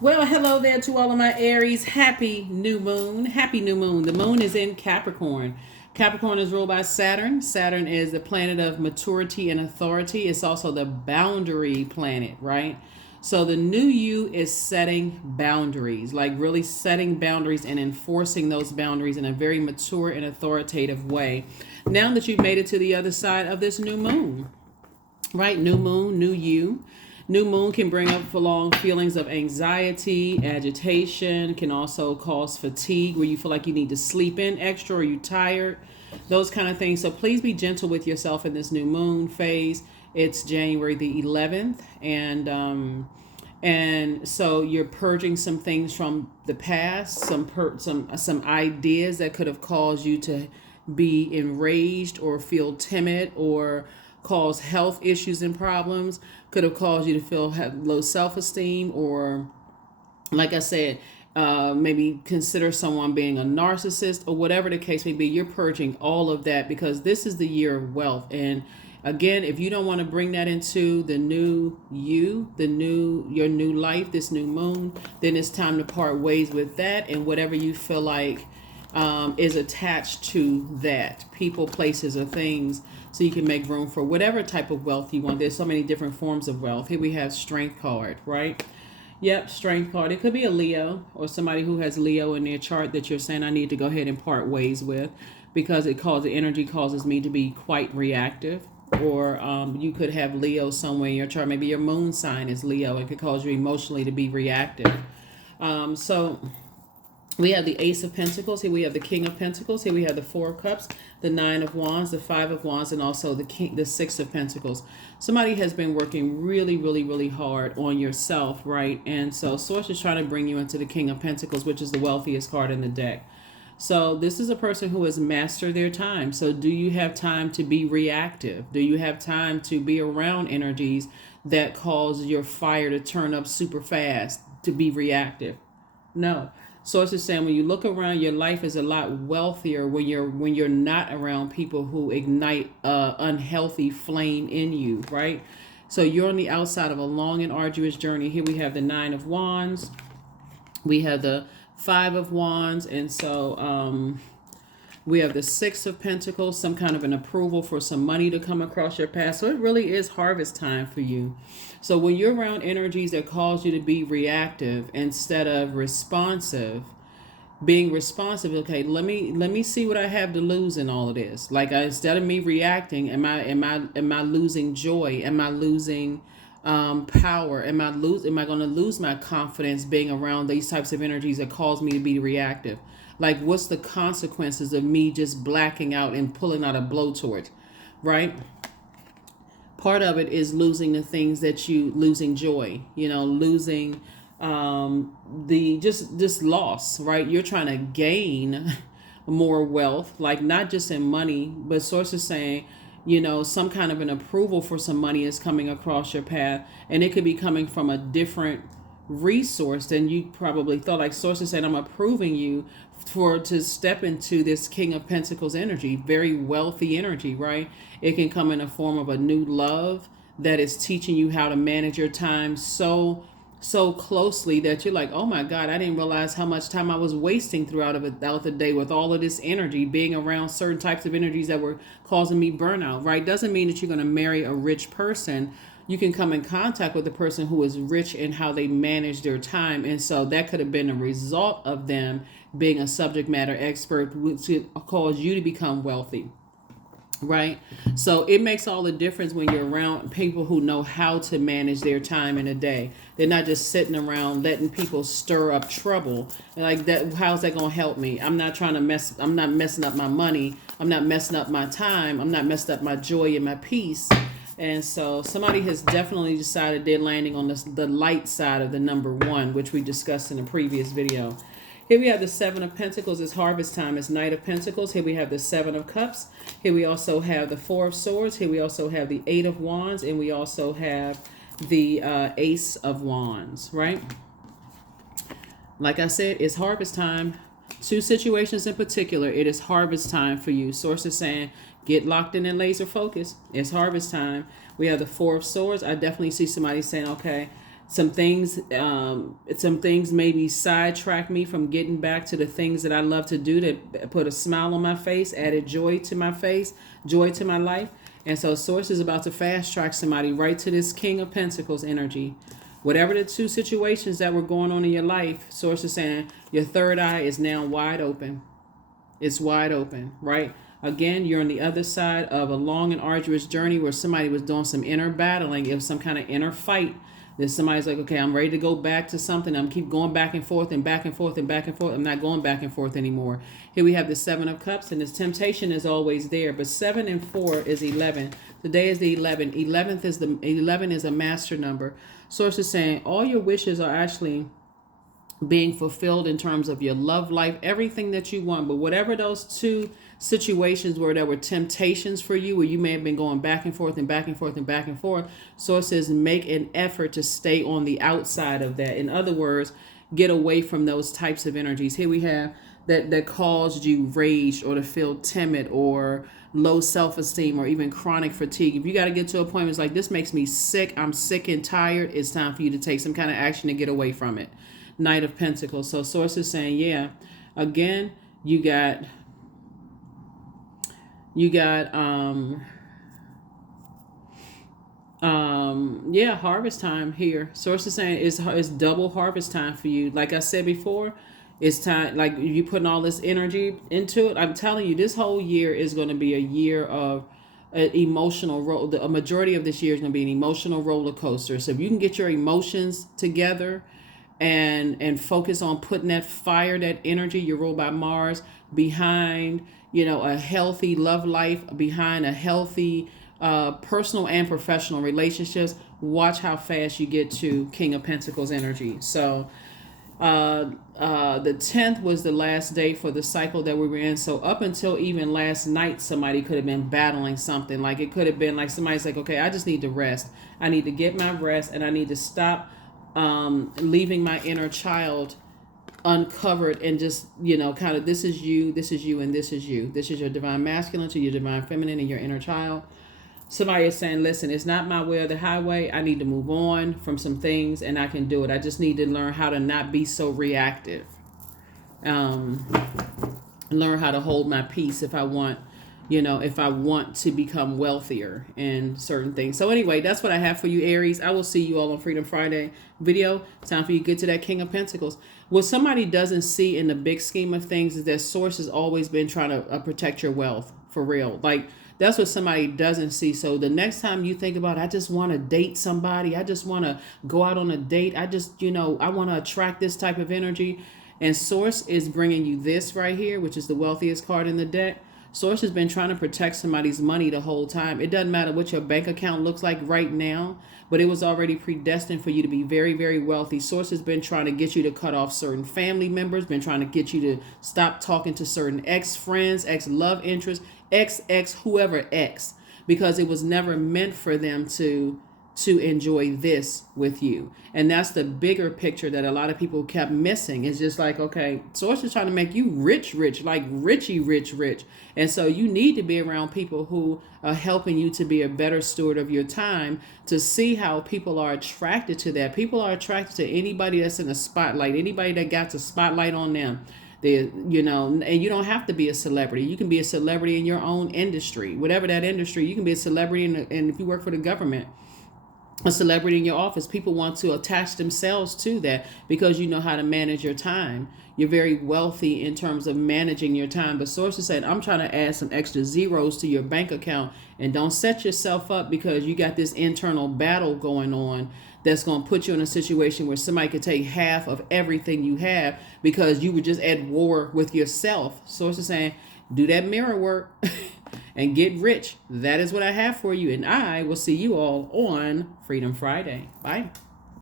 Well, hello there to all of my Aries. Happy new moon. Happy new moon. The moon is in Capricorn. Capricorn is ruled by Saturn. Saturn is the planet of maturity and authority. It's also the boundary planet, right? So the new you is setting boundaries, like really setting boundaries and enforcing those boundaries in a very mature and authoritative way. Now that you've made it to the other side of this new moon, right? New moon, new you. New moon can bring up along feelings of anxiety, agitation, can also cause fatigue where you feel like you need to sleep in extra or you tired, those kind of things. So please be gentle with yourself in this new moon phase. It's January the 11th, and so you're purging some things from the past, some ideas that could have caused you to be enraged or feel timid or cause health issues and problems, could have caused you to feel have low self-esteem, or like I said, maybe consider someone being a narcissist or whatever the case may be. You're purging all of that because this is the year of wealth. And again, if you don't want to bring that into the new you, your new life, this new moon, then it's time to part ways with that and whatever you feel like is attached to that, people, places, or things, so you can make room for whatever type of wealth you want. There's so many different forms of wealth. Here we have strength card, right? Yep, strength card. It could be a Leo or somebody who has Leo in their chart that you're saying I need to go ahead and part ways with because the energy causes me to be quite reactive. Or you could have Leo somewhere in your chart. Maybe your moon sign is Leo. It could cause you emotionally to be reactive. So we have the Ace of Pentacles. Here we have the King of Pentacles. Here we have the Four of Cups, the Nine of Wands, the Five of Wands, and also the Six of Pentacles. Somebody has been working really, really, really hard on yourself, right? And so Source is trying to bring you into the King of Pentacles, which is the wealthiest card in the deck. So this is a person who has mastered their time. So do you have time to be reactive? Do you have time to be around energies that cause your fire to turn up super fast, to be reactive? No. Source is saying when you look around, your life is a lot wealthier when you're not around people who ignite a unhealthy flame in you, right? So you're on the outside of a long and arduous journey. Here we have the Nine of Wands, we have the Five of Wands, and so we have the Six of Pentacles, some kind of an approval for some money to come across your path. So it really is harvest time for you. So when you're around energies that cause you to be reactive instead of responsive, being responsive, okay, let me see what I have to lose in all of this. Like instead of me reacting, am I losing joy? Am I losing power? Am I going to lose my confidence being around these types of energies that cause me to be reactive? Like, what's the consequences of me just blacking out and pulling out a blowtorch, right? Part of it is losing the things that losing joy, losing the just loss, right? You're trying to gain more wealth, like not just in money, but Source is saying, some kind of an approval for some money is coming across your path, and it could be coming from a different resource than you probably thought. Like Source is saying, I'm approving you to step into this King of Pentacles energy, very wealthy energy, right? It can come in a form of a new love that is teaching you how to manage your time so closely that you're like, oh my God, I didn't realize how much time I was wasting throughout the day with all of this energy, being around certain types of energies that were causing me burnout, right? Doesn't mean that you're going to marry a rich person. You can come in contact with a person who is rich in how they manage their time. And so that could have been a result of them being a subject matter expert, which could cause you to become wealthy. Right. So it makes all the difference when you're around people who know how to manage their time in a day. They're not just sitting around letting people stir up trouble like that. How's that going to help me? I'm not messing up my money. I'm not messing up my time. I'm not messing up my joy and my peace. And so somebody has definitely decided they're landing on the light side of the number one, which we discussed in a previous video. Here we have the Seven of Pentacles. It's harvest time. It's Knight of Pentacles. Here we have the Seven of Cups. Here we also have the Four of Swords. Here we also have the Eight of Wands. And we also have the Ace of Wands, right? Like I said, it's harvest time. Two situations in particular, it is harvest time for you. Source is saying, get locked in and laser focus. It's harvest time. We have the Four of Swords. I definitely see somebody saying, okay, Some things maybe sidetrack me from getting back to the things that I love to do, that put a smile on my face, added joy to my face, joy to my life. And so Source is about to fast track somebody right to this King of Pentacles energy. Whatever the two situations that were going on in your life, Source is saying your third eye is now wide open. It's wide open, right? Again, you're on the other side of a long and arduous journey where somebody was doing some inner battling. It was some kind of inner fight. That somebody's like, okay, I'm ready to go back to something. I'm keep going back and forth and back and forth and back and forth. I'm not going back and forth anymore. Here we have the Seven of Cups, and this temptation is always there. But 7 and 4 is 11. Today is the 11. 11 is a master number. Source is saying all your wishes are actually being fulfilled in terms of your love life, everything that you want. But whatever those two situations where there were temptations for you, where you may have been going back and forth and back and forth and back and forth, Source says make an effort to stay on the outside of that. In other words, get away from those types of energies. Here we have that caused you rage or to feel timid or low self-esteem or even chronic fatigue. If you got to get to a point where it's like, this makes me sick, I'm sick and tired, it's time for you to take some kind of action to get away from it. Knight of Pentacles. So Source is saying, yeah, again, you got harvest time here. Source is saying it's double harvest time for you. Like I said before, it's time, like you putting all this energy into it. I'm telling you, this whole year is going to be a year of an emotional roll. A majority of this year is going to be an emotional roller coaster. So if you can get your emotions together and focus on putting that fire, that energy, your rule by Mars, behind, a healthy love life, behind a healthy personal and professional relationships, watch how fast you get to King of Pentacles energy. So the 10th was the last day for the cycle that we were in. So up until even last night, somebody could have been battling something. Like it could have been like somebody's like, okay, I just need to rest. I need to get my rest, and I need to stop leaving my inner child uncovered and just, kind of, this is you, and this is you. This is your divine masculine to your divine feminine and your inner child. Somebody is saying, listen, it's not my way or the highway. I need to move on from some things, and I can do it. I just need to learn how to not be so reactive. Learn how to hold my peace if I want to become wealthier in certain things. So anyway, that's what I have for you, Aries. I will see you all on Freedom Friday video. It's time for you to get to that King of Pentacles. What somebody doesn't see in the big scheme of things is that Source has always been trying to protect your wealth, for real. Like, that's what somebody doesn't see. So the next time you think about, I just want to date somebody, I just want to go out on a date, I just, I want to attract this type of energy. And Source is bringing you this right here, which is the wealthiest card in the deck. Source has been trying to protect somebody's money the whole time. It doesn't matter what your bank account looks like right now, but it was already predestined for you to be very, very wealthy. Source has been trying to get you to cut off certain family members, been trying to get you to stop talking to certain ex-friends, ex-love interests, whoever ex, because it was never meant for them to enjoy this with you. And that's the bigger picture that a lot of people kept missing. It's just like, okay, Source is trying to make you rich, like rich. And so you need to be around people who are helping you to be a better steward of your time, to see how people are attracted to that. People are attracted to anybody that's in the spotlight, anybody that got the spotlight on them. And you don't have to be a celebrity. You can be a celebrity in your own industry, whatever that industry. You can be a celebrity and if you work for the government, a celebrity in your office. People want to attach themselves to that because you know how to manage your time. You're very wealthy in terms of managing your time. But Source is saying, I'm trying to add some extra zeros to your bank account, and don't set yourself up because you got this internal battle going on that's going to put you in a situation where somebody could take half of everything you have because you were just at war with yourself. Source is saying, do that mirror work and get rich. That is what I have for you. And I will see you all on Freedom Friday. Bye.